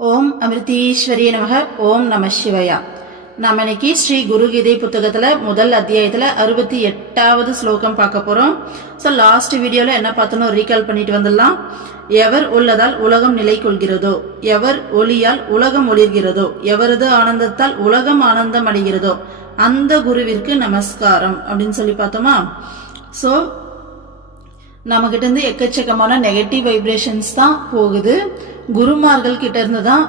ஓம் அமிர்தீஸ்வரிய நமக. ஓம் நம சிவயா. நம்ம இன்னைக்கு ஸ்ரீ குருகீதை புத்தகத்துல முதல் அத்தியாயத்துல 68வது ஸ்லோகம் பார்க்க போறோம். ஸோ லாஸ்ட் வீடியோல என்ன பார்த்தோம் ரீகால் பண்ணிட்டு வந்துடலாம். எவர் உள்ளதால் உலகம் நிலை கொள்கிறதோ, எவர் ஒளியால் உலகம் ஒளிர்கிறதோ, எவரது ஆனந்தத்தால் உலகம் ஆனந்தம் அடைகிறதோ அந்த குருவிற்கு நமஸ்காரம் அப்படின்னு சொல்லி பார்த்தோமா. ஸோ நம்ம கிட்ட இருந்து எக்கச்சக்கமான நெகட்டிவ் வைப்ரேஷன்ஸ் தான் போகுது. குருமார்கள் கிட்ட இருந்து தான்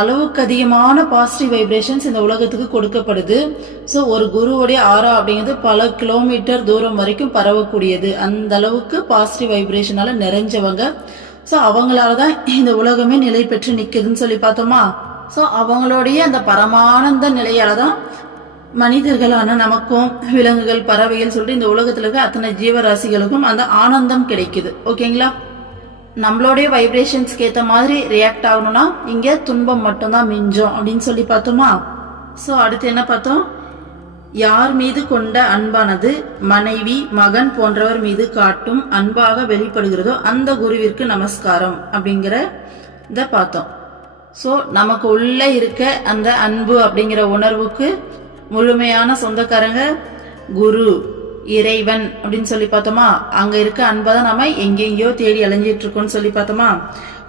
அளவுக்கு அதிகமான பாசிட்டிவ் வைப்ரேஷன்ஸ் இந்த உலகத்துக்கு கொடுக்கப்படுது. ஸோ ஒரு குருவுடைய ஆரா அப்படிங்கிறது பல கிலோமீட்டர் தூரம் வரைக்கும் பரவக்கூடியது. அந்த அளவுக்கு பாசிட்டிவ் வைப்ரேஷனால நிறைஞ்சவங்க. ஸோ அவங்களால தான் இந்த உலகமே நிலை பெற்று நிற்குதுன்னு சொல்லி பார்த்தோமா. ஸோ அவங்களுடைய அந்த பரமானந்த நிலையால தான் மனிதர்களான நமக்கும் விலங்குகள் பறவைகள் சொல்லிட்டு இந்த உலகத்துல இருக்க அத்தனை ஜீவராசிகளுக்கும் அந்த ஆனந்தம் கிடைக்குது. ஓகேங்களா. நம்மளுடைய வைப்ரேஷன்ஸ்க்கு ஏற்ற மாதிரி ரியாக்ட் ஆகணும்னா இங்க துன்பம் மட்டும்தான் மிஞ்சம் அப்படின்னு சொல்லி பார்த்தோமா. ஸோ அடுத்து என்ன பார்த்தோம், யார் மீது கொண்ட அன்பானது மனைவி மகன் போன்றவர் மீது காட்டும் அன்பாக வெளிப்படுகிறதோ அந்த குருவிற்கு நமஸ்காரம் அப்படிங்கிற இத பார்த்தோம். ஸோ நமக்கு உள்ள இருக்க அந்த அன்பு அப்படிங்கிற உணர்வுக்கு முழுமையான சொந்தக்காரங்க குரு இறைவன் அப்படின்னு சொல்லி பார்த்தோமா. அங்க இருக்க அன்பதான் நம்ம எங்கெங்கயோ தேடி அலைஞ்சிட்டு இருக்கோம்னு சொல்லி பார்த்தோமா.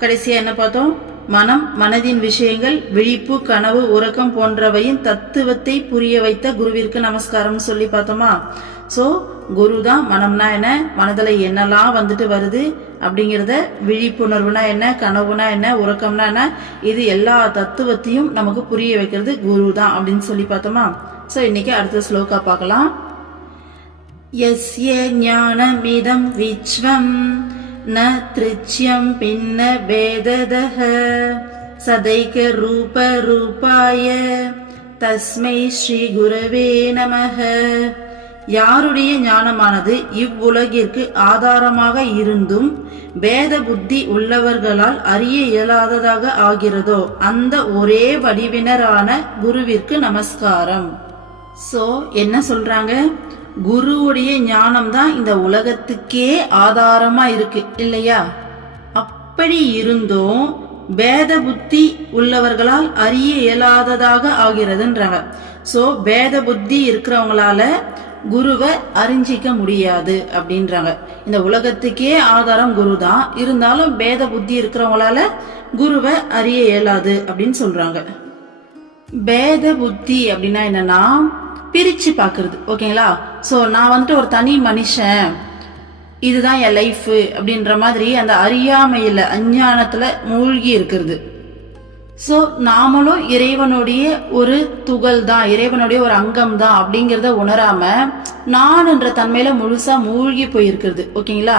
கடைசியா என்ன பார்த்தோம், மனம் மனதின் விஷயங்கள் விழிப்பு கனவு உறக்கம் போன்றவையின் தத்துவத்தை புரிய வைத்த குருவிற்கு நமஸ்காரம் சொல்லி பார்த்தோமா. சோ குரு தான் மனம்னா என்ன, மனதுல என்னெல்லாம் வந்துட்டு வருது அப்படிங்கிறத, விழிப்புணர்வுனா என்ன, கனவுனா என்ன, உறக்கம்னா என்ன, இது எல்லா தத்துவத்தையும் நமக்கு புரிய வைக்கிறது குரு தான் அப்படின்னு சொல்லி பார்த்தோமா. சோ இன்னைக்கு அடுத்த ஸ்லோகா பார்க்கலாம். யஸ்ய ஞானமிதம் விச்வம் ந த்ரிச்யம் பின்ன பேததஹ சதைக ரூப ரூபாய தஸ்மை ஸ்ரீ குரவே நமஹ. யாருடைய ஞானமானது இவ்வுலகிற்கு ஆதாரமாக இருந்தும் பேத புத்தி உள்ளவர்களால் அறிய இயலாததாக ஆகிறதோ அந்த ஒரே வடிவினரான குருவிற்கு நமஸ்காரம். சோ என்ன சொல்றாங்க, குருவுடைய ஞானம் தான் இந்த உலகத்துக்கே ஆதாரமா இருக்கு இல்லையா. அப்படி இருந்தும் பேத புத்தி உள்ளவர்களால் அறிய இயலாததாக ஆகிறதுன்றாங்க. சோ பேத புத்தி இருக்கிறவங்களால குருவை அறிஞ்சிக்க முடியாது அப்படின்றாங்க. இந்த உலகத்துக்கே ஆதாரம் குரு தான், இருந்தாலும் பேத புத்தி இருக்கிறவங்களால குருவை அறிய இயலாது அப்படின்னு சொல்றாங்க. பேத புத்தி அப்படின்னா என்னன்னா பிரிச்சு பாக்குறது. ஓகேங்களா. சோ நான் வந்துட்டு ஒரு தனி மனுஷன், இதுதான் என் லைஃப் அப்படின்ற மாதிரி அந்த அறியாமையில அஞ்ஞானத்துல மூழ்கி இருக்கிறது. சோ நாமளும் இறைவனுடைய ஒரு துகள் தான், இறைவனுடைய ஒரு அங்கம் தான் அப்படிங்கறத உணராம நான் என்ற தன்மையில முழுசா மூழ்கி போயிருக்கிறது. ஓகேங்களா.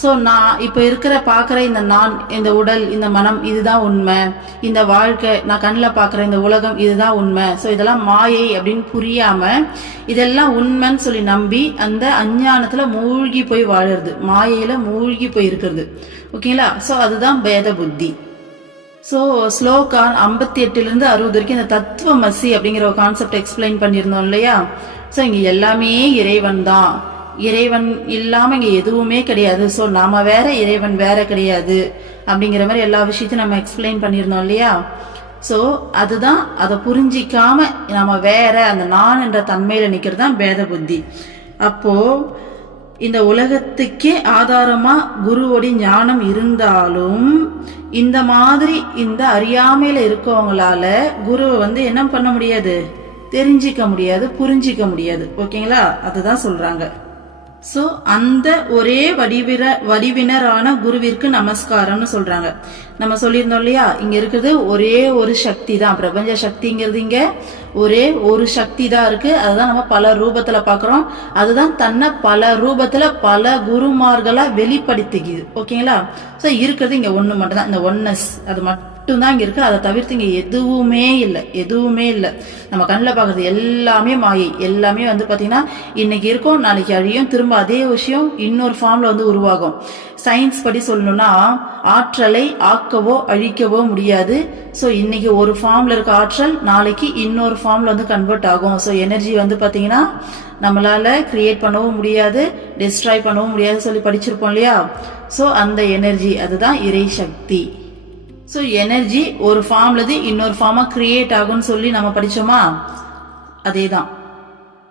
சோ நான் இப்ப இருக்கிற பாக்குற இந்த நான், இந்த உடல், இந்த மனம் இதுதான் உண்மை, இந்த வாழ்க்கை நான் கண்ணில் பாக்குற இந்த உலகம் இதுதான் உண்மை, சோ இதெல்லாம் மாயை அப்படின்னு புரியாம இதெல்லாம் உண்மைன்னு சொல்லி நம்பி அந்த அஞ்ஞானத்துல மூழ்கி போய் வாழறது, மாயையில மூழ்கி போய் இருக்கிறது. ஓகேங்களா. சோ அதுதான் பேத புத்தி. ஸோ ஸ்லோகா 58 60 வரைக்கும் இந்த தத்துவமசி அப்படிங்கிற ஒரு கான்செப்ட் எக்ஸ்பிளைன் பண்ணியிருந்தோம் இல்லையா. ஸோ இங்க எல்லாமே இறைவன் தான், இறைவன் இல்லாம இங்க எதுவுமே கிடையாது. ஸோ நாம வேற இறைவன் வேற கிடையாது அப்படிங்கிற மாதிரி எல்லா விஷயத்தையும் நம்ம எக்ஸ்பிளைன் பண்ணியிருந்தோம் இல்லையா. ஸோ அதுதான், அதை புரிஞ்சிக்காம நம்ம வேற அந்த நான் என்ற தன்மையில நிக்கிறது தான் பேத புத்தி. அப்போ இந்த உலகத்துக்கே ஆதாரமா குருவோடைய ஞானம் இருந்தாலும் இந்த மாதிரி இந்த அறியாமையில இருக்கவங்களால குருவை என்ன பண்ண முடியாது, தெரிஞ்சிக்க முடியாது, புரிஞ்சிக்க முடியாது. ஓகேங்களா. அதுதான் சொல்றாங்க. சோ அந்த ஒரே வடிவினரான குருவிற்கு நமஸ்காரம்னு சொல்றாங்க. நம்ம சொல்லியிருந்தோம் இல்லையா, இங்க இருக்கிறது ஒரே ஒரு சக்தி தான், பிரபஞ்ச சக்திங்கிறது இங்க ஒரே ஒரு சக்தி தான் இருக்கு. அதுதான் நம்ம பல ரூபத்துல பாக்குறோம். அதுதான் தன்னை பல ரூபத்துல பல குருமார்களா வெளிப்படுத்திக்குது. ஓகேங்களா. சோ இருக்கிறது இங்க ஒண்ணு மட்டும் தான், இந்த ஒன்னஸ் அது மட்டும்தான் இங்க இருக்கு. அதை தவிர்த்து இங்க எதுவுமே இல்லை, எதுவுமே இல்லை. நம்ம கண்ணில் பாக்குறது எல்லாமே மாயை, எல்லாமே பாத்தீங்கன்னா இன்னைக்கு இருக்கும் நாளைக்கு அழியும், திரும்ப அதே விஷயம் இன்னொரு ஃபார்ம்ல உருவாகும். சயின்ஸ் படி சொல்லணும்னா ஆற்றலை ஆக்கவோ அழிக்கவோ முடியாது. ஸோ இன்னைக்கு ஒரு ஃபார்ம்ல இருக்க ஆற்றல் நாளைக்கு இன்னொரு ஃபார்ம்ல கன்வெர்ட் ஆகும். ஸோ எனர்ஜி பாத்தீங்கன்னா நம்மளால கிரியேட் பண்ணவும் முடியாது, டிஸ்ட்ராய் பண்ணவும் முடியாது சொல்லி படிச்சிருப்போம் இல்லையா. ஸோ அந்த எனர்ஜி அதுதான் இறை சக்தி. ஸோ எனர்ஜி ஒரு ஃபார்ம்லேருந்து இன்னொரு ஃபார்மாக கிரியேட் ஆகும்னு சொல்லி நம்ம படித்தோமா, அதே தான்.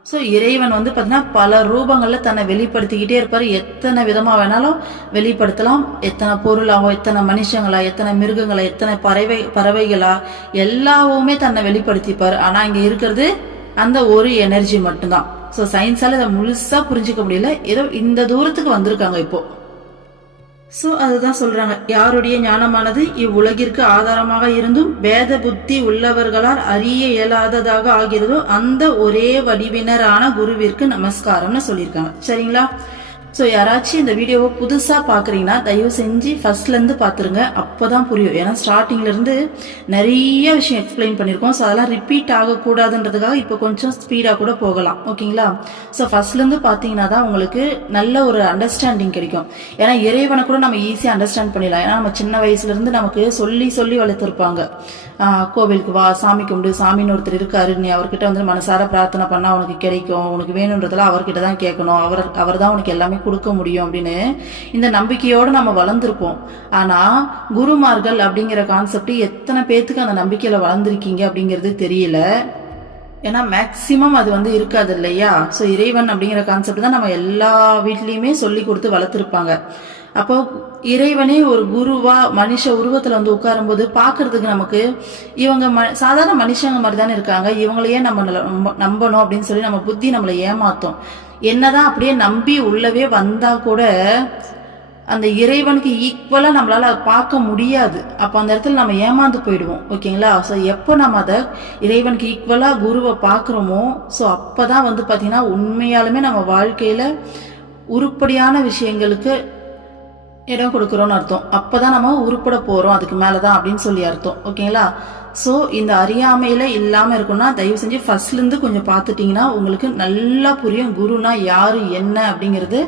ஸோ இறைவன் வந்து பார்த்தீங்கன்னா பல ரூபங்களில் தன்னை வெளிப்படுத்திக்கிட்டே இருப்பார். எத்தனை விதமாக வேணாலும் வெளிப்படுத்தலாம். எத்தனை பொருளாகும், எத்தனை மனுஷங்களா, எத்தனை மிருகங்களா, எத்தனை பறவைகளா, எல்லாவுமே தன்னை வெளிப்படுத்திப்பார். ஆனால் இங்கே இருக்கிறது அந்த ஒரு எனர்ஜி மட்டும்தான். ஸோ சயின்ஸால் இதை முழுசாக புரிஞ்சிக்க முடியல. ஏதோ இந்த தூரத்துக்கு வந்திருக்காங்க இப்போ. ஸோ அதுதான் சொல்றாங்க, யாருடைய ஞானமானது இவ்வுலகிற்கு ஆதாரமாக இருந்தும் வேத புத்தி உள்ளவர்களால் அறிய இயலாததாக ஆகிறதோ அந்த ஒரே வடிவினரான குருவிற்கு நமஸ்காரம்னு சொல்லியிருக்காங்க. சரிங்களா? ஸோ யாராச்சும் இந்த வீடியோவை புதுசாக பார்க்குறீங்கன்னா தயவு செஞ்சு ஃபர்ஸ்ட்லேருந்து பார்த்துருங்க, அப்போ தான் புரியும். ஏன்னா ஸ்டார்டிங்லேருந்து நிறைய விஷயம் எக்ஸ்பிளைன் பண்ணியிருக்கோம். ஸோ அதெல்லாம் ரிப்பீட் ஆகக்கூடாதுன்றதுக்காக இப்போ கொஞ்சம் ஸ்பீடாக கூட போகலாம். ஓகேங்களா? ஸோ ஃபர்ஸ்ட்லேருந்து பார்த்தீங்கன்னா தான் உங்களுக்கு நல்ல ஒரு அண்டர்ஸ்டாண்டிங் கிடைக்கும். ஏன்னா இறைவனை கூட நம்ம ஈஸியாக அண்டர்ஸ்டாண்ட் பண்ணிடலாம். ஏன்னா நம்ம சின்ன வயசுலேருந்து நமக்கு சொல்லி சொல்லி வளர்த்துருப்பாங்க. கோவிலுக்கு வா, சாமி கும்பிடு, சாமின்னு ஒருத்தர் இருக்காரு, நீ அவர்கிட்ட வந்து மனசார பிரார்த்தனை பண்ணால் உனக்கு கிடைக்கும், உனக்கு வேணுன்றதெல்லாம் அவர்கிட்ட தான் கேட்கணும், அவர் தான் உனக்கு எல்லாமே கொடுக்க முடியும் அப்படின்னு இந்த நம்பிக்கையோடு நம்ம வளர்ந்துருப்போம். ஆனால் குருமார்கள் அப்படிங்கிற கான்செப்ட் எத்தனை பேத்துக்கு அந்த நம்பிக்கையில் வளர்ந்துருக்கீங்க அப்படிங்கிறது தெரியல. ஏன்னா மேக்சிமம் அது வந்து இருக்காது இல்லையா? ஸோ இறைவன் அப்படிங்கிற கான்செப்ட் தான் நம்ம எல்லா வீட்லேயுமே சொல்லி கொடுத்து வளர்த்துருப்பாங்க. அப்போ இறைவனே ஒரு குருவா மனுஷ உருவத்தில் வந்து உட்காரும்போது பார்க்கறதுக்கு நமக்கு இவங்க சாதாரண மனுஷங்க மாதிரி தானே இருக்காங்க, இவங்களையே நம்ம நம்பணும் அப்படின்னு சொல்லி நம்ம புத்தி நம்மளை ஏமாத்தோம். என்னதான் அப்படியே நம்பி உள்ளவே வந்தா கூட அந்த இறைவனுக்கு ஈக்குவலாக நம்மளால அதை பார்க்க முடியாது. அப்போ அந்த இடத்துல நம்ம ஏமாந்து போயிடுவோம். ஓகேங்களா? ஸோ எப்போ நம்ம அதை இறைவனுக்கு ஈக்குவலாக குருவை பார்க்குறோமோ, ஸோ அப்போ தான் வந்து பார்த்தீங்கன்னா உண்மையாலுமே நம்ம வாழ்க்கையில் உருப்படியான விஷயங்களுக்கு இடம் கொடுக்குறோன்னு அர்த்தம். அப்போதான் நம்ம உருப்பட போகிறோம், அதுக்கு மேலே தான் அப்படின்னு சொல்லி அர்த்தம். ஓகேங்களா? ஸோ இந்த அறியாமையில் இல்லாமல் இருக்குன்னா தயவு செஞ்சு ஃபர்ஸ்ட்லேருந்து கொஞ்சம் பார்த்துட்டிங்கன்னா உங்களுக்கு நல்லா புரியும். குருனா யார் என்ன அப்படிங்கிறது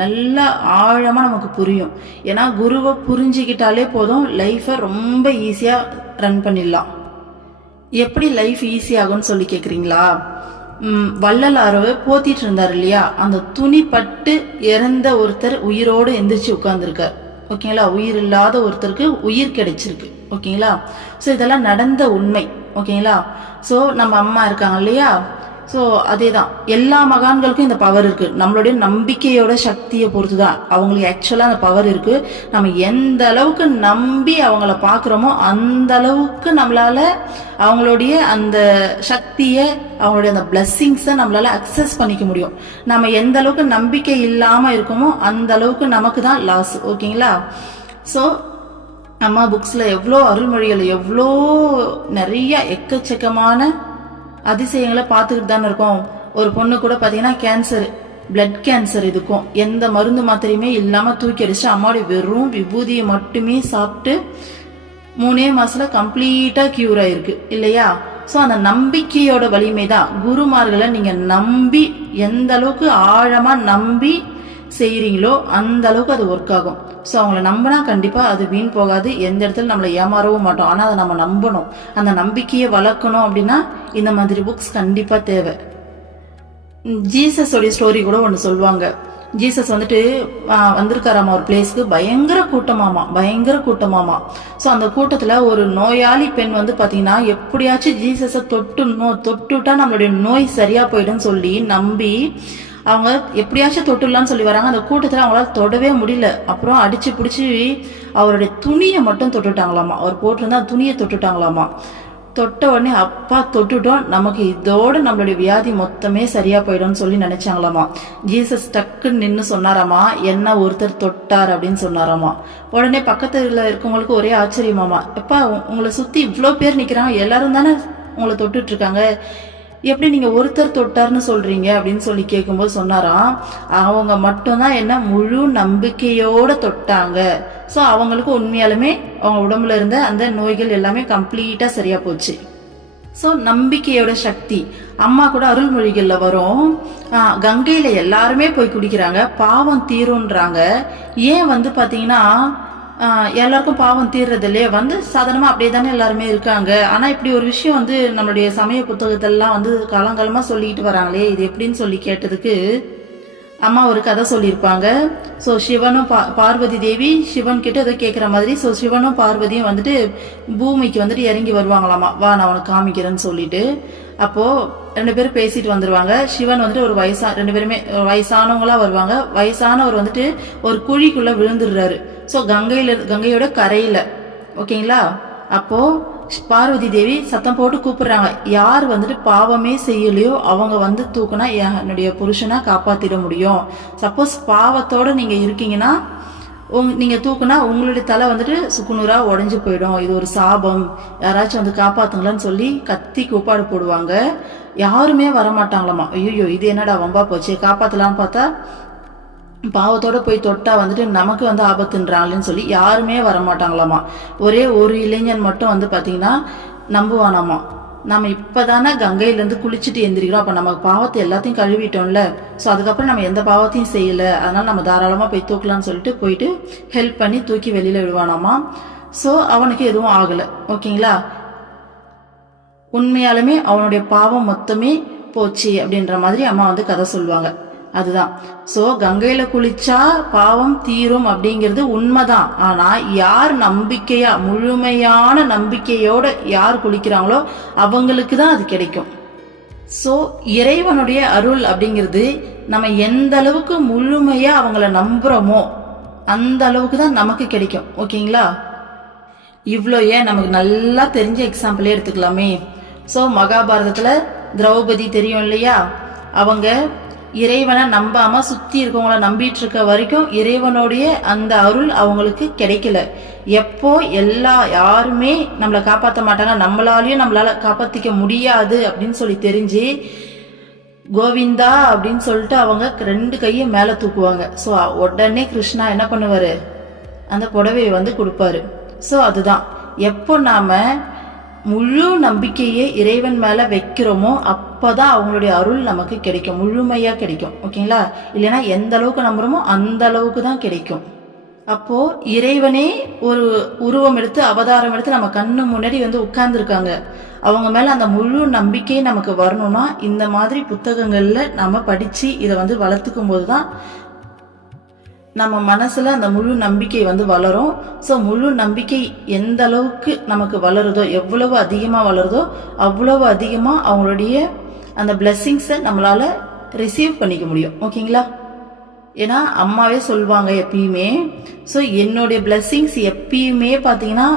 நல்லா ஆழமாக நமக்கு புரியும். ஏன்னா குருவை புரிஞ்சுக்கிட்டாலே போதும், லைஃப்பை ரொம்ப ஈஸியாக ரன் பண்ணிடலாம். எப்படி லைஃப் ஈஸியாகும்னு சொல்லி கேட்குறீங்களா? வள்ளலாரவை போத்திட்டு இருந்தார் இல்லையா, அந்த துணி பட்டு இறந்த ஒருத்தர் உயிரோடு எந்திரிச்சு உட்கார்ந்துருக்கார். ஓகேங்களா? உயிர் இல்லாத ஒருத்தருக்கு உயிர் கிடைச்சிருக்கு. ஓகேங்களா? ஸோ இதெல்லாம் நடந்த உண்மை. ஓகேங்களா? ஸோ நம்ம அம்மா இருக்காங்க இல்லையா, ஸோ அதே தான் எல்லா மகான்களுக்கும் இந்த பவர் இருக்கு. நம்மளுடைய நம்பிக்கையோட சக்தியை பொறுத்து தான் அவங்களுக்கு ஆக்சுவலாக அந்த பவர் இருக்கு. நம்ம எந்த அளவுக்கு நம்பி அவங்கள பார்க்குறோமோ அந்த அளவுக்கு நம்மளால அவங்களுடைய அந்த சக்தியை, அவங்களுடைய அந்த பிளஸ்ஸிங்ஸை நம்மளால அக்சஸ் பண்ணிக்க முடியும். நம்ம எந்த அளவுக்கு நம்பிக்கை இல்லாமல் இருக்கோமோ அந்த அளவுக்கு நமக்கு தான் லாஸ். ஓகேங்களா? ஸோ அம்மா புக்ஸில் எவ்வளோ அருள்மொழிகள், எவ்வளோ நிறைய எக்கச்சக்கமான அதிசயங்களை பார்த்துக்கிட்டு தானே இருக்கோம். ஒரு பொண்ணு கூட பார்த்தீங்கன்னா கேன்சர், பிளட் கேன்சர், இதுக்கும் எந்த மருந்து மாத்திரையுமே இல்லாமல் தூக்கி அடிச்சு அம்மாவுடைய வெறும் விபூதியை மட்டுமே சாப்பிட்டு 3 மாசத்துல கம்ப்ளீட்டாக கியூர் ஆயிருக்கு இல்லையா? ஸோ அந்த நம்பிக்கையோட வலிமை தான். குருமார்களை நீங்கள் நம்பி எந்த அளவுக்கு ஆழமாக நம்பி செய்கிறீங்களோ அந்த அளவுக்கு அது ஒர்க் ஆகும். ஸோ அவங்கள நம்பினா கண்டிப்பாக அது வீண் போகாது, எந்த இடத்துல நம்மளை ஏமாறவும் மாட்டோம். ஆனால் அதை நம்ம நம்பணும். அந்த நம்பிக்கையை வளர்க்கணும் அப்படின்னா இந்த மாதிரி புக்ஸ் கண்டிப்பாக தேவை. ஜீசஸோடைய ஸ்டோரி கூட ஒன்று சொல்லுவாங்க. ஜீசஸ் வந்துட்டு வந்திருக்காராமா ஒரு பிளேஸ்க்கு, பயங்கர கூட்டமாமா. ஸோ அந்த கூட்டத்தில் ஒரு நோயாளி பெண் வந்து பார்த்தீங்கன்னா எப்படியாச்சும் ஜீசஸை தொட்டுட்டா நம்மளுடைய நோய் சரியா போயிடும்னு சொல்லி நம்பி அவங்க எப்படியாச்சும் தொட்டுடலான்னு சொல்லி வராங்க. அந்த கூட்டத்தில் அவங்களால தொடவே முடியல. அப்புறம் அடிச்சு பிடிச்சி அவருடைய துணியை மட்டும் தொட்டுட்டாங்களாமா. அவர் போட்டிருந்தா துணியை தொட்டுட்டாங்களாமா. தொட்ட உடனே அப்பா தொட்டுட்டோம், நமக்கு இதோடு நம்மளுடைய வியாதி மொத்தமே சரியா போயிடும்னு சொல்லி நினைச்சாங்களாமா. ஜீசஸ் டக்குன்னு நின்று சொன்னாராமா, என்ன ஒருத்தர் தொட்டார் அப்படின்னு சொன்னாராமா. உடனே பக்கத்துல இருக்கவங்களுக்கு ஒரே ஆச்சரியமாமா, எப்பா உங்களை சுத்தி இவ்வளோ பேர் நிக்கிறாங்க, எல்லாரும் தானே உங்களை தொட்டுட்டு இருக்காங்க, எப்படி நீங்க ஒருத்தர் தொட்டார்னு சொல்றீங்க அப்படின்னு சொல்லி கேட்கும்போது சொன்னாராம், அவங்க மட்டும்தான் என்ன முழு நம்பிக்கையோட தொட்டாங்க. ஸோ அவங்களுக்கு உண்மையாலுமே அவங்க உடம்புல இருந்த அந்த நோய்கள் எல்லாமே கம்ப்ளீட்டா சரியா போச்சு. ஸோ நம்பிக்கையோட சக்தி. அம்மா கூட அருள்மொழிகள்ல வரும், கங்கையில எல்லாருமே போய் குடிக்கிறாங்க, பாவம் தீரும்ன்றாங்க. ஏன் வந்து பாத்தீங்கன்னா எல்லாருக்கும் பாவம் தீர்றது இல்லையே, வந்து சாதாரணமா அப்படியே தானே எல்லாருமே இருக்காங்க. ஆனா இப்படி ஒரு விஷயம் வந்து நம்மளுடைய சமய புத்தகத்தெல்லாம் வந்து காலங்காலமா சொல்லிக்கிட்டு வராங்களே, இது எப்படின்னு சொல்லி கேட்டதுக்கு அம்மா ஒரு கதை சொல்லியிருப்பாங்க. ஸோ சிவனும் பார்வதி தேவி சிவன் கிட்ட ஏதோ கேட்குற மாதிரி, ஸோ சிவனும் பார்வதியும் வந்துட்டு பூமிக்கு வந்துட்டு இறங்கி வருவாங்களாமா, வா நான் உனக்கு காமிக்கிறேன்னு சொல்லிட்டு. அப்போ 2 பேரும் பேசிட்டு வந்துருவாங்க. சிவன் வந்துட்டு ஒரு 2 பேருமே வயசானவங்களா வருவாங்க. வயசானவர் வந்துட்டு ஒரு குழிக்குள்ள விழுந்துடுறாரு. ஸோ கங்கையோட கரையில, ஓகேங்களா. அப்போ பார்வதி தேவி சத்தம் போட்டு கூப்பிடுறாங்க, யார் வந்துட்டு பாவமே செய்யலையோ அவங்க வந்து தூக்குனா என்னுடைய புருஷனை காப்பாத்திட முடியும். சப்போஸ் பாவத்தோட நீங்க இருக்கீங்கன்னா நீங்க தூக்குனா உங்களுடைய தலை வந்துட்டு சுக்குநூறா உடஞ்சு போயிடும், இது ஒரு சாபம், யாராச்சும் வந்து காப்பாத்துங்களான்னு சொல்லி கத்தி கூப்பாடு போடுவாங்க. யாருமே வரமாட்டாங்களாமா. ஐயோ இது என்னடா வம்பா போச்சு, காப்பாத்தலான்னு பார்த்தா பாவத்தோட போய் தொட்டா வந்துட்டு நமக்கு வந்து ஆபத்துன்றாங்களேன்னு சொல்லி யாருமே வரமாட்டாங்களாமா. ஒரே ஒரு இளைஞன் மட்டும் வந்து பாத்தீங்கன்னா நம்புவானாமா, நம்ம இப்பதானே கங்கையிலேருந்து குளிச்சுட்டு எந்திரிக்கிறோம், அப்போ நம்ம பாவத்தை எல்லாத்தையும் கழுவிட்டோம்ல, ஸோ அதுக்கப்புறம் நம்ம எந்த பாவத்தையும் செய்யலை, அதனால நம்ம தாராளமாக போய் தூக்கலாம்னு சொல்லிட்டு போயிட்டு ஹெல்ப் பண்ணி தூக்கி வெளியில் விடுவானாமா. ஸோ அவனுக்கு எதுவும் ஆகலை, ஓகேங்களா. உண்மையாலுமே அவனுடைய பாவம் மொத்தமே போச்சு அப்படின்ற மாதிரி அம்மா வந்து கதை சொல்லுவாங்க. அதுதான். சோ கங்கையில குளிச்சா பாவம் தீரும் அப்படிங்கிறது உண்மைதான். ஆனா யார் நம்பிக்கையா முழுமையான நம்பிக்கையோட யார் குளிக்கிறாங்களோ அவங்களுக்கு தான் அது கிடைக்கும். சோ இறைவனுடைய அருள் அப்படிங்கிறது நம்ம எந்த அளவுக்கு முழுமையா அவங்கள நம்புறோமோ அந்த அளவுக்கு தான் நமக்கு கிடைக்கும், ஓகேங்களா. இவ்வளோ ஏன் நமக்கு நல்லா தெரிஞ்ச எக்ஸாம்பிளே எடுத்துக்கலாமே. சோ மகாபாரதத்துல திரௌபதி தெரியும் இல்லையா, அவங்க இறைவனை நம்பாம சுத்தி இருக்கவங்கள நம்பிட்டு இருக்க வரைக்கும் இறைவனுடைய அந்த அருள் அவங்களுக்கு கிடைக்கல. எப்போ யாருமே நம்மளை காப்பாற்ற மாட்டாங்க, நம்மளாலையும் நம்மளால காப்பாத்திக்க முடியாது அப்படின்னு சொல்லி தெரிஞ்சு கோவிந்தா அப்படின்னு சொல்லிட்டு அவங்க 2 கையும் மேல தூக்குவாங்க. ஸோ உடனே கிருஷ்ணா என்ன பண்ணுவாரு, அந்த புடவையை வந்து கொடுப்பாரு. ஸோ அதுதான், எப்போ நாம முழு நம்பிக்கையே இறைவன் மேல வைக்கிறோமோ அப்பதான் அவங்களுடைய அருள் நமக்கு கிடைக்கும், முழுமையா கிடைக்கும், ஓகேங்களா. இல்லைன்னா எந்த அளவுக்கு நம்புறோமோ அந்த அளவுக்கு தான் கிடைக்கும். அப்போ இறைவனே ஒரு உருவம் எடுத்து அவதாரம் எடுத்து நம்ம கண்ணு முன்னாடி வந்து உட்கார்ந்து இருக்காங்க. அவங்க மேல அந்த முழு நம்பிக்கை நமக்கு வரணும்னா இந்த மாதிரி புத்தகங்கள்ல நம்ம படிச்சு இதை வந்து வளர்த்துக்கும் போதுதான் நம்ம மனசுல அந்த முழு நம்பிக்கை வந்து வளரும். ஸோ முழு நம்பிக்கை எந்த அளவுக்கு நமக்கு வளருதோ, எவ்வளவு அதிகமா வளருதோ அவ்வளவு அதிகமா அவங்களுடைய அந்த பிளெஸிங்ஸை நம்மளால ரிசீவ் பண்ணிக்க முடியும், ஓகேங்களா. ஏன்னா அம்மாவே சொல்லுவாங்க எப்பயுமே, ஸோ என்னுடைய பிளெஸிங்ஸ் எப்பயுமே பார்த்தீங்கன்னா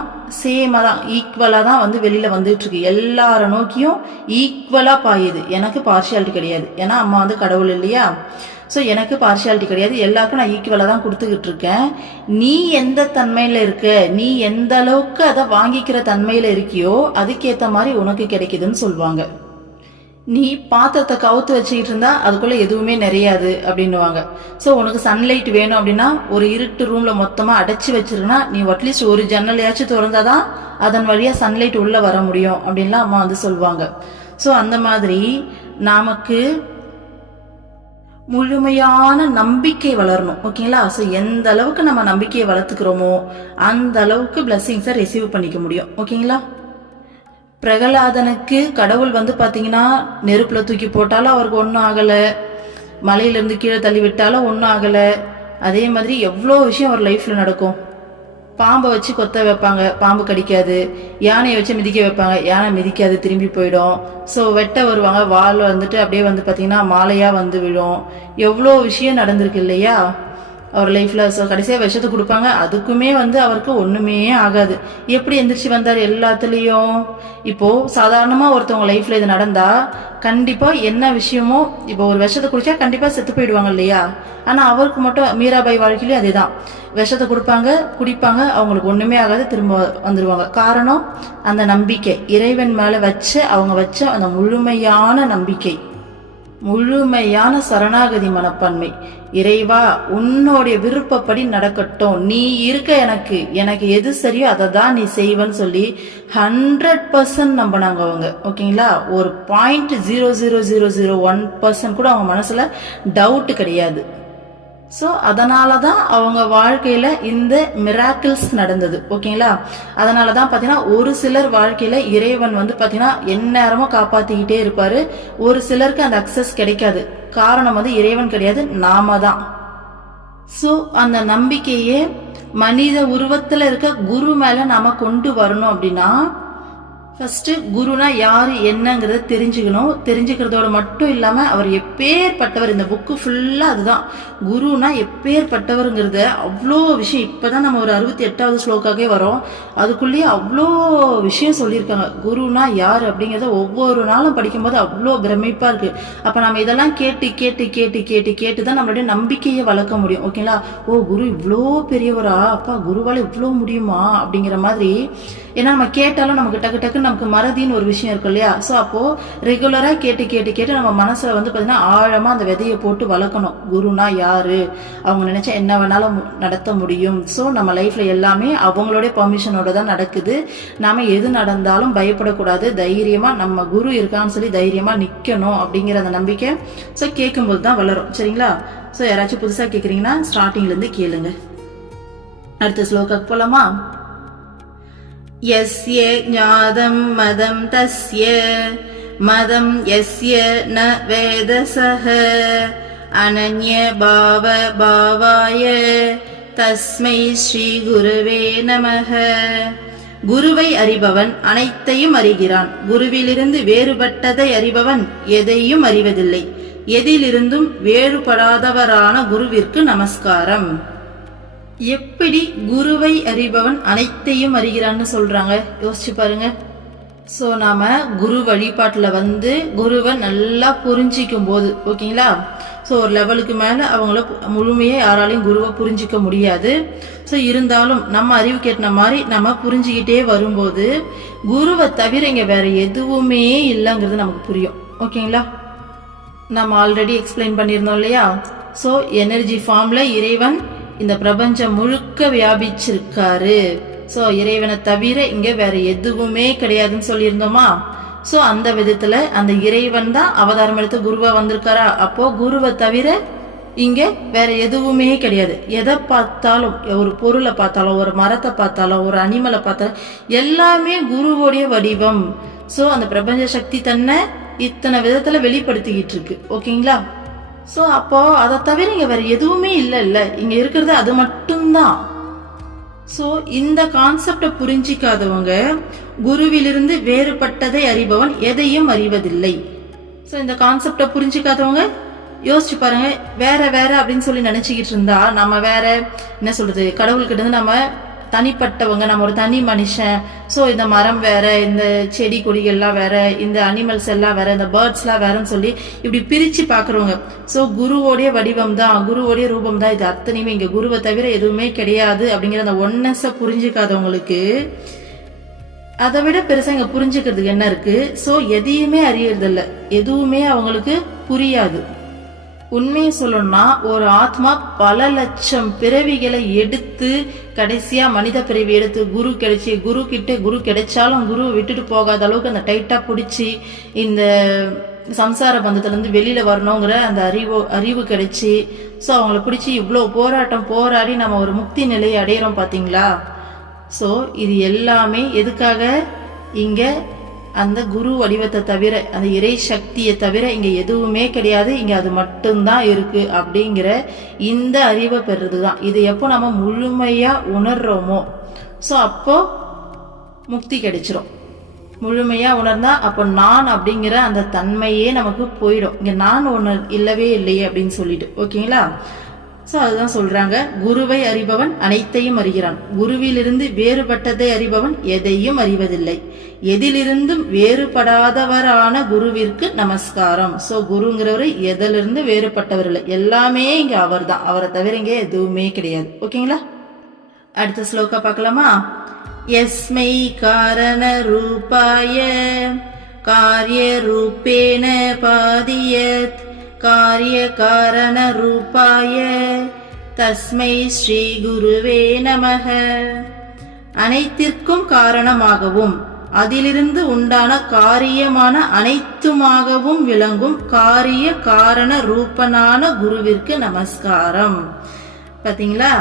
சேமா தான், ஈக்குவலா தான் வந்து வெளியில வந்துட்டு இருக்கு, எல்லார நோக்கியும் ஈக்குவலா பாயுது. எனக்கு பார்ஷியாலிட்டி கிடையாது, ஏன்னா அம்மா வந்து கடவுள் இல்லையா. ஸோ எனக்கு பார்ஷியாலிட்டி கிடையாது, எல்லாருக்கும் நான் ஈக்குவலாக தான் கொடுத்துக்கிட்டு இருக்கேன். நீ எந்த தன்மையில் இருக்க, நீ எந்த அளவுக்கு அதை வாங்கிக்கிற தன்மையில் இருக்கியோ அதுக்கேற்ற மாதிரி உனக்கு கிடைக்குதுன்னு சொல்லுவாங்க. நீ பாத்திரத்தை கவுத்து வச்சுக்கிட்டு இருந்தா அதுக்குள்ள எதுவுமே நிறையாது அப்படின்னுவாங்க. ஸோ உனக்கு சன்லைட் வேணும் அப்படின்னா ஒரு இருட்டு ரூம்ல மொத்தமா அடைச்சி வச்சிருக்கனா நீ அட்லீஸ்ட் ஒரு ஜன்னலையாச்சும் திறந்தாதான் அதன் வழியா சன்லைட் உள்ள வர முடியும் அப்படின்லாம் அம்மா வந்து சொல்லுவாங்க. ஸோ அந்த மாதிரி நமக்கு முழுமையான நம்பிக்கை வளரணும், ஓகேங்களா. ஸோ எந்த அளவுக்கு நம்ம நம்பிக்கையை வளர்த்துக்கிறோமோ அந்த அளவுக்கு பிளெஸிங்ஸை ரிசீவ் பண்ணிக்க முடியும், ஓகேங்களா. பிரகலாதனுக்கு கடவுள் வந்து பாத்தீங்கன்னா நெருப்புல தூக்கி போட்டாலும் அவருக்கு ஒன்றும் ஆகலை, மலையிலிருந்து கீழே தள்ளி விட்டாலும் ஒன்றும் ஆகலை. அதே மாதிரி எவ்வளோ விஷயம் அவர் லைஃப்ல நடக்கும். பாம்பை வச்சு கொத்த வைப்பாங்க, பாம்பு கடிக்காது. யானையை வச்சு மிதிக்க வைப்பாங்க, யானை மிதிக்காது, திரும்பி போயிடும். ஸோ வெட்ட வருவாங்க, வால் வந்துட்டு அப்படியே வந்து பார்த்தீங்கன்னா மாலையா வந்து விழும். எவ்வளோ விஷயம் நடந்திருக்கு இல்லையா அவர் லைஃப்ல. ஸோ கடைசியாக விஷத்தை கொடுப்பாங்க, அதுக்குமே வந்து அவருக்கு ஒண்ணுமே ஆகாது. எப்படி எந்திரிச்சு வந்தார் எல்லாத்துலேயும். இப்போ சாதாரணமா ஒருத்தவங்க லைஃப்ல இது நடந்தா கண்டிப்பா என்ன விஷயமோ, இப்போ ஒரு விஷத்தை குடிச்சா கண்டிப்பா செத்து போயிடுவாங்க இல்லையா. ஆனா அவருக்கு மட்டும் மீராபாய் வாழ்க்கையிலும் அதேதான், விஷத்தை கொடுப்பாங்க, குடிப்பாங்க, அவங்களுக்கு ஒண்ணுமே ஆகாது, திரும்ப வந்துருவாங்க. காரணம் அந்த நம்பிக்கை, இறைவன் மேல அவங்க வச்ச அந்த முழுமையான நம்பிக்கை, முழுமையான சரணாகதி மனப்பான்மை. இறைவா உன்னோடைய விருப்பப்படி நடக்கட்டும், நீ இருக்க, எனக்கு எது சரியோ அதை தான் நீ செய்வன்னு சொல்லி 100% நம்பினாங்க அவங்க, ஓகேங்களா. ஒரு 0.00001% கூட அவங்க மனசுல டவுட் கிடையாது. ஸோ அதனால தான் அவங்க வாழ்க்கையில இந்த மிராக்கிள்ஸ் நடந்தது. ஓகேங்களா? அதனால தான் பார்த்தீங்கன்னா ஒரு சிலர் வாழ்க்கையில இறைவன் வந்து பார்த்தீங்கன்னா எந்நேரமும் காப்பாத்திக்கிட்டே இருப்பாரு. ஒரு சிலருக்கு அந்த அக்சஸ் கிடைக்காது. காரணம் வந்து இறைவன் கிடையாது, நாம தான். ஸோ அந்த நம்பிக்கையே மனித உருவத்துல இருக்க குரு மேல நாம கொண்டு வரணும் அப்படின்னா ஃபர்ஸ்ட் குருனா யாரு என்னங்கிறத தெரிஞ்சுக்கணும். தெரிஞ்சுக்கிறதோட மட்டும் இல்லாம அவர் எப்பேற்பட்டவர், இந்த புக்கு ஃபுல்லா அதுதான். குருனா எப்பேற்பட்டவருங்கிறத அவ்வளோ விஷயம். இப்பதான் நம்ம ஒரு 68வது ஸ்லோக்காவே வரோம், அதுக்குள்ளேயே அவ்வளோ விஷயம் சொல்லியிருக்காங்க. குருனா யாரு அப்படிங்கறத ஒவ்வொரு நாளும் படிக்கும்போது அவ்வளோ பிரமிப்பா இருக்கு. அப்ப நம்ம இதெல்லாம் கேட்டு கேட்டு கேட்டு கேட்டு கேட்டுதான் நம்மளுடைய நம்பிக்கையை வளர்க்க முடியும். ஓகேங்களா? ஓ, குரு இவ்வளோ பெரியவரா, அப்பா குருவால இவ்வளோ முடியுமா அப்படிங்கிற மாதிரி. ஏன்னா நம்ம கேட்டாலும் நமக்கு டக்கு டக்கு நமக்கு மறதின்னு ஒரு விஷயம் இருக்கு இல்லையா? ஸோ அப்போ ரெகுலரா கேட்டு கேட்டு கேட்டு நம்ம மனசுல வந்து பார்த்தீங்கன்னா ஆழமா அந்த விதையை போட்டு வளர்க்கணும். குருனா யாரு, அவங்க நினைச்சா என்ன வேணாலும் நடத்த முடியும். ஸோ நம்ம லைஃப்ல எல்லாமே அவங்களுடைய பர்மிஷனோட தான் நடக்குது. நாம எது நடந்தாலும் பயப்படக்கூடாது. தைரியமா நம்ம குரு இருக்கான்னு சொல்லி தைரியமா நிக்கணும் அப்படிங்கிற அந்த நம்பிக்கை ஸோ கேட்கும்போது தான் வளரும். சரிங்களா? ஸோ யாராச்சும் புதுசா கேட்குறீங்கன்னா ஸ்டார்டிங்ல இருந்து கேளுங்க. அடுத்த ஸ்லோகாக்கு போலாமா? यस्य ज्ञातं मदं तस्य मदं यस्य न वेदसः अनन्य भाव भावाय तस्मै श्री गुरुवे नमः. குருவை அறிபவன் அனைத்தையும் அறிகிறான். குருவிலிருந்து வேறுபட்டதை அறிபவன் எதையும் அறிவதில்லை. எதிலிருந்தும் வேறுபடாதவரான குருவிற்கு நமஸ்காரம். எப்படி குருவை அறிபவன் அனைத்தையும் அறிகிறான்னு சொல்றாங்க? யோசிச்சு பாருங்க. சோ நாம குரு வழிபாட்டுல வந்து குருவை நல்லா புரிஞ்சிக்கும் போது, ஓகேங்களா, ஸோ ஒரு லெவலுக்கு மேல அவங்கள முழுமையா யாராலையும் குருவை புரிஞ்சிக்க முடியாது. ஸோ இருந்தாலும் நம்ம அறிவு கேட்ட மாதிரி நம்ம புரிஞ்சுக்கிட்டே வரும்போது குருவை தவிர இங்க வேற எதுவுமே இல்லைங்கிறது நமக்கு புரியும். ஓகேங்களா? நம்ம ஆல்ரெடி எக்ஸ்பிளைன் பண்ணியிருந்தோம் இல்லையா? ஸோ எனர்ஜி ஃபார்ம்ல இறைவன் இந்த பிரபஞ்சம் முழுக்க வியாபிச்சிருக்காரு. சோ இறைவனை தவிர இங்க வேற எதுவுமே கிடையாதுன்னு சொல்லியிருந்தோமா? சோ அந்த விதத்துல அந்த இறைவன் தான் அவதாரம் எடுத்து குருவா வந்திருக்காரா? அப்போ குருவை தவிர இங்க வேற எதுவுமே கிடையாது. எதை பார்த்தாலும், ஒரு பொருளை பார்த்தாலும், ஒரு மரத்தை பார்த்தாலும், ஒரு அனிமலை பார்த்தாலும் எல்லாமே குருவோடைய வடிவம். சோ அந்த பிரபஞ்ச சக்தி தன்னை இத்தனை விதத்துல வெளிப்படுத்திக்கிட்டு இருக்கு. ஓகேங்களா? சோ அப்போ அதை தவிர இங்க வேற எதுவுமே இல்ல, இங்க இருக்கிறது அது மட்டும்தான். சோ இந்த கான்செப்ட புரிஞ்சிக்காதவங்க குருவிலிருந்து வேறுபட்டதை அறிபவன் எதையும் அறிவதில்லை. சோ இந்த கான்செப்ட புரிஞ்சிக்காதவங்க யோசிச்சு பாருங்க, வேற வேற அப்படின்னு சொல்லி நினைச்சுக்கிட்டு இருந்தா நம்ம வேற என்ன சொல்றது, கடவுள்கிட்ட இருந்து நம்ம தனிப்பட்டவங்க, நம்ம ஒரு தனி மனுஷன். ஸோ இந்த மரம் வேற, இந்த செடி கொடிகள்லாம் வேற, இந்த அனிமல்ஸ் எல்லாம் வேற, இந்த பேர்ட்ஸ் எல்லாம் வேறன்னு சொல்லி இப்படி பிரிச்சு பாக்குறவங்க. ஸோ குருவோடைய வடிவம் தான், குருவோடைய ரூபம் தான் இது அத்தனையுமே, இங்க குருவை தவிர எதுவுமே கிடையாது அப்படிங்கிற அந்த ஒன்னஸ புரிஞ்சுக்காதவங்களுக்கு அதை விட பெருசா இங்க புரிஞ்சுக்கிறதுக்கு என்ன இருக்கு? ஸோ எதையுமே அறியறது இல்ல, எதுவுமே அவங்களுக்கு புரியாது. உண்மையை சொல்லணும்னா ஒரு ஆத்மா பல லட்சம் பிறவிகளை எடுத்து கடைசியா மனித பிறவி எடுத்து குரு கிடைச்சி, குரு கிட்ட குரு கிடைச்சாலும் குரு விட்டுட்டு போகாத அளவுக்கு அந்த டைட்டா பிடிச்சி இந்த சம்சார பந்தத்துல இருந்து வெளியில வரணுங்கிற அந்த அறிவு கிடைச்சி, ஸோ அவங்கள பிடிச்சி இவ்வளோ போராட்டம் போராடி நம்ம ஒரு முக்தி நிலையை அடையிறோம். பாத்தீங்களா? ஸோ இது எல்லாமே எதுக்காக? இங்க அந்த குரு வடிவத்தை தவிர, அந்த இறை சக்தியை தவிர இங்க எதுவுமே கிடையாது, இங்க அது மட்டும்தான் இருக்கு அப்படிங்கிற இந்த அறிவை பெறுறதுதான். இது எப்போ நம்ம முழுமையா உணர்றோமோ ஸோ அப்போ முக்தி கிடைச்சிரும். முழுமையா உணர்ந்தா அப்போ நான் அப்படிங்கிற அந்த தன்மையே நமக்கு போயிடும். இங்க நான் ஒண்ணு இல்லவே இல்லையே அப்படின்னு சொல்லிட்டு. ஓகேங்களா? சோ அதுதான் சொல்றாங்க, குருவை அறிபவன் அனைத்தையும் அறிகிறான். குருவிலிருந்து வேறுபட்டதை அறிபவன் எதையும் அறிவதில்லை. எதிலிருந்தும் வேறுபடாதவரான குருவிற்கு நமஸ்காரம். சோ குருங்கிறவரு எதிலிருந்து வேறுபட்டவர் இல்லை, எல்லாமே இங்க அவர் தான், அவரை தவிர இங்க எதுவுமே கிடையாது. ஓகேங்களா? அடுத்த ஸ்லோகா பார்க்கலாமா? யஸ்மை காரண ரூபாய காரிய ரூபேன பாதியத் காரிய காரண ரூபாய தஸ்மை ஸ்ரீ குருவே நமக. அனைத்திற்கும் காரணமாகவும் அதிலிருந்து உண்டான காரியமான அனைத்துமாகவும் விளங்கும் காரிய காரண ரூபனான குருவிற்கு நமஸ்காரம். பாத்தீங்களா,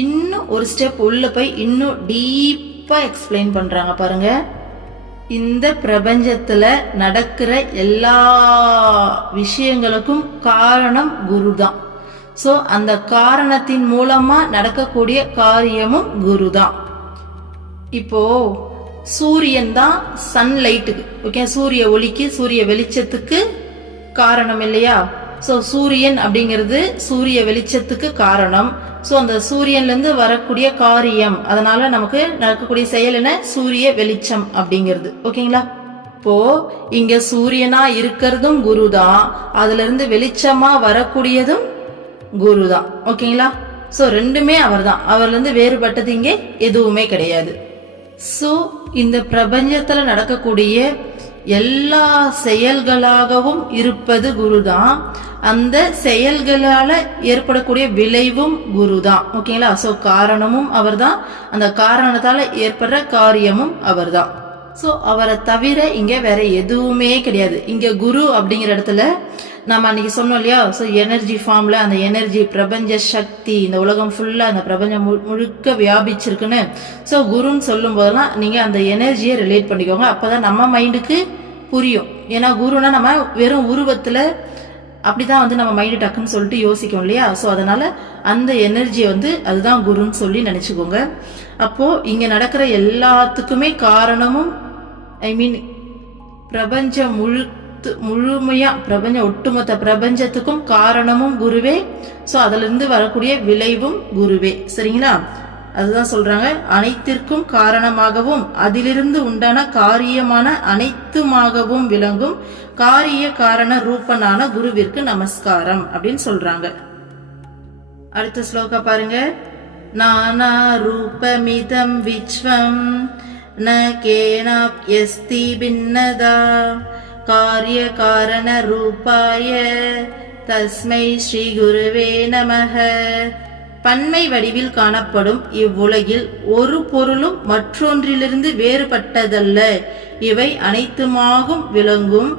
இன்னும் ஒரு ஸ்டெப் உள்ள போய் இன்னும் டீப்பா எக்ஸ்பிளைன் பண்றாங்க பாருங்க. இந்த பிரபஞ்சத்துல நடக்கிற எல்லா விஷயங்களுக்கும் காரணம் குரு தான். சோ அந்த காரணத்தின் மூலமா நடக்கக்கூடிய காரியமும் குரு தான். இப்போ சூரியன் தான் சன்லைட்டுக்கு, ஓகே, சூரிய ஒளிக்கு சூரிய வெளிச்சத்துக்கு காரணம் இல்லையா? சோ சூரியன் அப்படிங்கிறது சூரிய வெளிச்சத்துக்கு காரணம். சோ அந்த சூரியன்ல இருந்து வரக்கூடிய காரியம், அதனால நமக்கு நடக்கக்கூடிய செயல் என்ன? சூரிய வெளிச்சம் அப்படிங்கிறது. ஓகேங்களா? இப்போ இங்க சூரியனா இருக்கிறதும் குரு தான், அதுல இருந்து வெளிச்சமா வரக்கூடியதும் குரு தான். ஓகேங்களா? சோ ரெண்டுமே அவர் தான், அவர்ல இருந்து வேறுபட்டது இங்கே எதுவுமே கிடையாது. சோ இந்த பிரபஞ்சத்துல நடக்கக்கூடிய எல்லா செயல்களாகவும் இருப்பது குருதான், அந்த செயல்களால ஏற்படக்கூடிய விளைவும் குருதான். ஓகேங்களா? சோ காரணமும் அவர்தான், அந்த காரணத்தால ஏற்படுற காரியமும் அவர்தான். சோ அவரை தவிர இங்க வேற எதுவுமே கிடையாது. இங்க குரு அப்படிங்கிற இடத்துல நம்ம அன்னைக்கு சொன்னோம் இல்லையா? ஸோ எனர்ஜி ஃபார்ம்ல அந்த எனர்ஜி பிரபஞ்ச சக்தி இந்த உலகம் ஃபுல்லா அந்த பிரபஞ்சம் முழுக்க வியாபிச்சிருக்குன்னு. ஸோ குருன்னு சொல்லும் போதெல்லாம் நீங்க அந்த எனர்ஜியை ரிலேட் பண்ணிக்கோங்க, அப்பதான் நம்ம மைண்டுக்கு புரியும். ஏன்னா குருனா நம்ம வெறும் உருவத்துல அப்படிதான் நம்ம மைண்டு டக்குன்னு சொல்லிட்டு யோசிக்கும் இல்லையா? ஸோ அதனால அந்த எனர்ஜியை அதுதான் குருன்னு சொல்லி நினைச்சுக்கோங்க. அப்போ இங்க நடக்கிற எல்லாத்துக்குமே காரணமும், ஐ மீன் பிரபஞ்சம் முழுமையா பிரபஞ்சம் ஒட்டுமொத்த பிரபஞ்சத்துக்கும் காரணமும் குருவே. சோ அதுல இருந்து வரக்கூடிய விளைவும் குருவே. சரிங்களா? அதுதான் சொல்றாங்க, அனைத்திற்கும் காரணமாகவும் அதிலிருந்து உண்டான காரியமான அனைத்துமாகவும் விளங்கும் காரிய காரண ரூபனான குருவிற்கு நமஸ்காரம் அப்படின்னு சொல்றாங்க. அடுத்த ஸ்லோகா பாருங்க. நானா ரூபமிதம் விஸ்வம் ந கேனாப்யஸ்தி பின்னதா காரிய காரண ரூபாய தஸ்மை ஸ்ரீ குருவே நமஹ. பன்மை வடிவில் காணப்படும் இவ்வுலகில் ஒரு பொருளும் மற்றொன்றிலிருந்து வேறுபட்டதல்ல, இவை அனைத்துமாகும் விளங்கும்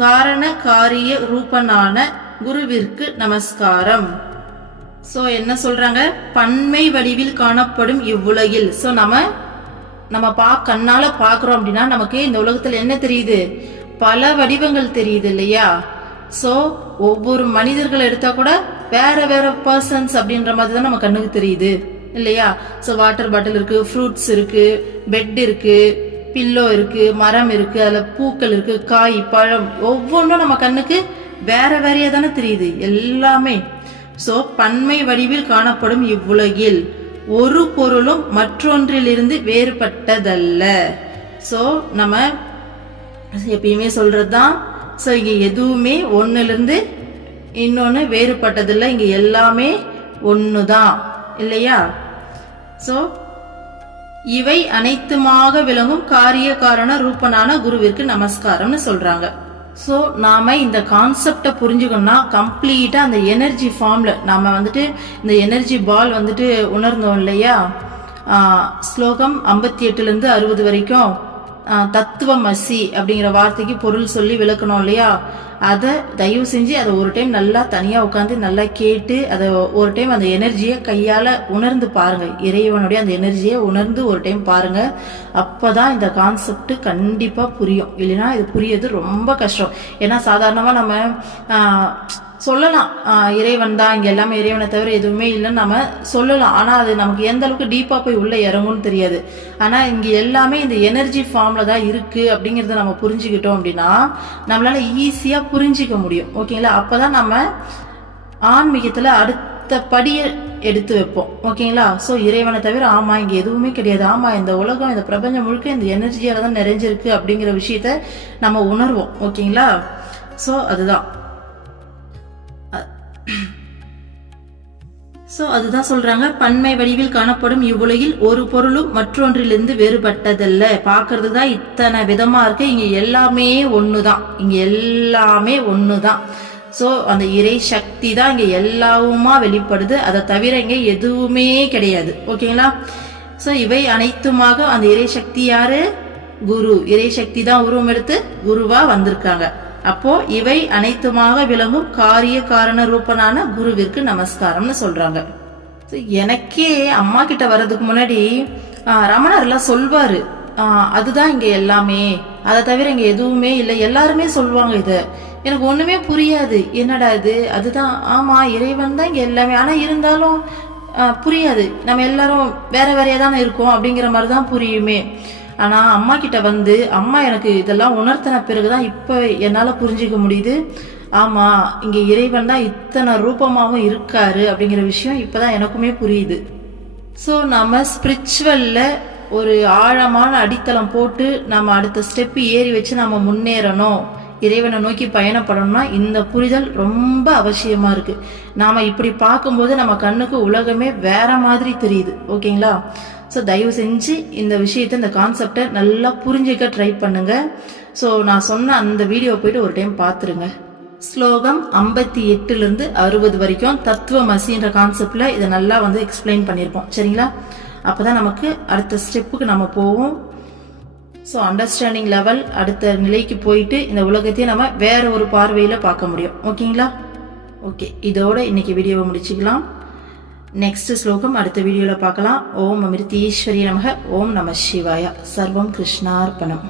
காரண காரிய ரூபனான குருவிற்கு நமஸ்காரம். சோ என்ன சொல்றாங்க? பன்மை வடிவில் காணப்படும் இவ்வுலகில். சோ நம்ம கண்ணால பாக்குறோம் அப்படின்னா நமக்கு இந்த உலகத்துல என்ன தெரியுது? பல வடிவங்கள் தெரியுது இல்லையா? சோ ஒவ்வொரு மனிதர்கள் எடுத்தா கூட வேற வேற பர்சன்ஸ் அப்படின்ற மாதிரி தான் நம்ம கண்ணுக்கு தெரியுது இல்லையா? சோ வாட்டர் பாட்டில் இருக்கு, ஃப்ரூட்ஸ் இருக்கு, பெட் இருக்கு, பில்லோ இருக்கு, மரம் இருக்கு, அதுல பூக்கள் இருக்கு, காய் பழம், ஒவ்வொன்றும் நம்ம கண்ணுக்கு வேற வேறையா தானே தெரியுது எல்லாமே. சோ பன்மை வடிவில் காணப்படும் இவ்வுலகில் ஒரு பொருளும் மற்றொன்றிலிருந்து வேறுபட்டதல்ல. சோ நம்ம எப்பயுமே சொல்றதுதான். சோ இங்க எதுவுமே ஒன்னுல இருந்து இன்னொன்னு வேறுபட்டதில்லை, இங்க எல்லாமே ஒண்ணுதான் இல்லையா? சோ இவை அனைத்துமாக விளங்கும் காரிய காரண ரூபனான குருவிற்கு நமஸ்காரம்னு சொல்றாங்க. சோ நாம இந்த கான்செப்ட புரிஞ்சுக்கணும்னா கம்ப்ளீட்டா அந்த எனர்ஜி ஃபார்ம்ல நாம இந்த எனர்ஜி பால் உணர்ந்தோம் இல்லையா? ஸ்லோகம் 58 இருந்து 60 வரைக்கும் தத்துவமசி அப்படிங்கிற வார்த்தைக்கு பொருள் சொல்லி விளக்கணும் இல்லையா? அதை தயவு செஞ்சு அதை ஒரு டைம் நல்லா தனியா உட்காந்து நல்லா கேட்டு அதை ஒரு டைம் அந்த எனர்ஜியை கையால உணர்ந்து பாருங்க. இறைவனுடைய அந்த எனர்ஜியை உணர்ந்து ஒரு டைம் பாருங்க. அப்பதான் இந்த கான்செப்ட் கண்டிப்பா புரியும். இல்லைன்னா இது புரியது ரொம்ப கஷ்டம். ஏன்னா சாதாரணமா நம்ம சொல்லலாம், இறைவன் தான், இங்க எல்லாமே இறைவனை தவிர எதுவுமே இல்லைன்னு நம்ம சொல்லலாம். ஆனா அது நமக்கு எந்த அளவுக்கு டீப்பா போய் உள்ள இறங்கும்னு தெரியாது. ஆனா இங்க எல்லாமே இந்த எனர்ஜி ஃபார்ம்ல தான் இருக்கு அப்படிங்கறத நம்ம புரிஞ்சுக்கிட்டோம் அப்படின்னா நம்மளால ஈஸியா புரிஞ்சிக்க முடியும். ஓகேங்களா? அப்பதான் நம்ம ஆன்மீகத்துல அடுத்த படியை எடுத்து வைப்போம். ஓகேங்களா? சோ இறைவனை தவிர ஆமா இங்க எதுவுமே கிடையாது, ஆமா இந்த உலகம் இந்த பிரபஞ்சம் முழுக்க இந்த எனர்ஜியால தான் நிறைஞ்சிருக்கு அப்படிங்கிற விஷயத்த நம்ம உணர்வோம். ஓகேங்களா? சோ அதுதான் அதுதான் சொல்றாங்க, பன்மை வடிவில் காணப்படும் இவ்வுலகில் ஒரு பொருளும் மற்றொன்றிலிருந்து வேறுபட்டதல்ல. பாக்குறதுக்கு தான் இத்தனை விதமா இருக்கு, இங்க எல்லாமே ஒண்ணுதான், இங்க எல்லாமே ஒண்ணுதான். சோ அந்த இறை சக்தி தான் இங்க எல்லாவுமா வெளிப்படுது, அதை தவிர இங்க எதுவுமே கிடையாது. ஓகேங்களா? ஸோ இவை அனைத்துமாக அந்த இறை சக்தி யாரு? குரு. இறை சக்தி தான் உருவம் எடுத்து குருவா வந்திருக்காங்க. அப்போ இவை அனைத்துமாக விளங்கும் காரிய காரண ரூபனான குருவிற்கு நமஸ்காரம்னு சொல்றாங்க. எனக்கே அம்மா கிட்ட வர்றதுக்கு முன்னாடி ரமணர் எல்லாம் சொல்வாரு, அதுதான் இங்க எல்லாமே, அதை தவிர இங்க எதுவுமே இல்லை, எல்லாருமே சொல்லுவாங்க. இத எனக்கு ஒண்ணுமே புரியாது, என்னடா இது, அதுதான் ஆமா இறைவன் தான் இங்க எல்லாமே, ஆனா இருந்தாலும் புரியாது, நம்ம எல்லாரும் வேற வேறையா தானே இருக்கோம் அப்படிங்கிற மாதிரிதான் புரியுமே. ஆனா அம்மா கிட்ட வந்து அம்மா எனக்கு இதெல்லாம் உணர்த்தின பிறகுதான் இப்ப என்னால புரிஞ்சுக்க முடியுது. ஆமா, இங்க இறைவன் தான் இத்தனை ரூபமாவும் இருக்காரு அப்படிங்கிற விஷயம் இப்பதான் எனக்குமே புரியுது. ஸோ நம்ம ஸ்பிரிச்சுவல்ல ஒரு ஆழமான அடித்தளம் போட்டு நம்ம அடுத்த ஸ்டெப் ஏறி வச்சு நம்ம முன்னேறணும், இறைவனை நோக்கி பயணப்படணும்னா இந்த புரிதல் ரொம்ப அவசியமா இருக்கு. நாம இப்படி பார்க்கும்போது நம்ம கண்ணுக்கு உலகமே வேற மாதிரி தெரியுது. ஓகேங்களா? ஸோ தயவு செஞ்சு இந்த விஷயத்த, இந்த கான்செப்டை நல்லா புரிஞ்சுக்க ட்ரை பண்ணுங்க. ஸோ நான் சொன்ன அந்த வீடியோ போயிட்டு ஒரு டைம் பார்த்துருங்க. ஸ்லோகம் 58 60 வரைக்கும் தத்துவமசின்ற கான்செப்ட்ல இதை நல்லா எக்ஸ்பிளைன் பண்ணியிருப்போம். சரிங்களா? அப்பதான் நமக்கு அடுத்த ஸ்டெப்புக்கு நம்ம போவோம். ஸோ அண்டர்ஸ்டாண்டிங் லெவல் அடுத்த நிலைக்கு போயிட்டு இந்த உலகத்தையே நம்ம வேற ஒரு பார்வையில பார்க்க முடியும். ஓகேங்களா? ஓகே, இதோட இன்னைக்கு வீடியோவை முடிச்சுக்கலாம். நெக்ஸ்ட் ஸ்லோகம் அடுத்த வீடியோல பார்க்கலாம். ஓம் அமிர்தீஸ்வரி நமக. ஓம் நம சிவாய. சர்வம் கிருஷ்ணார்பணம்.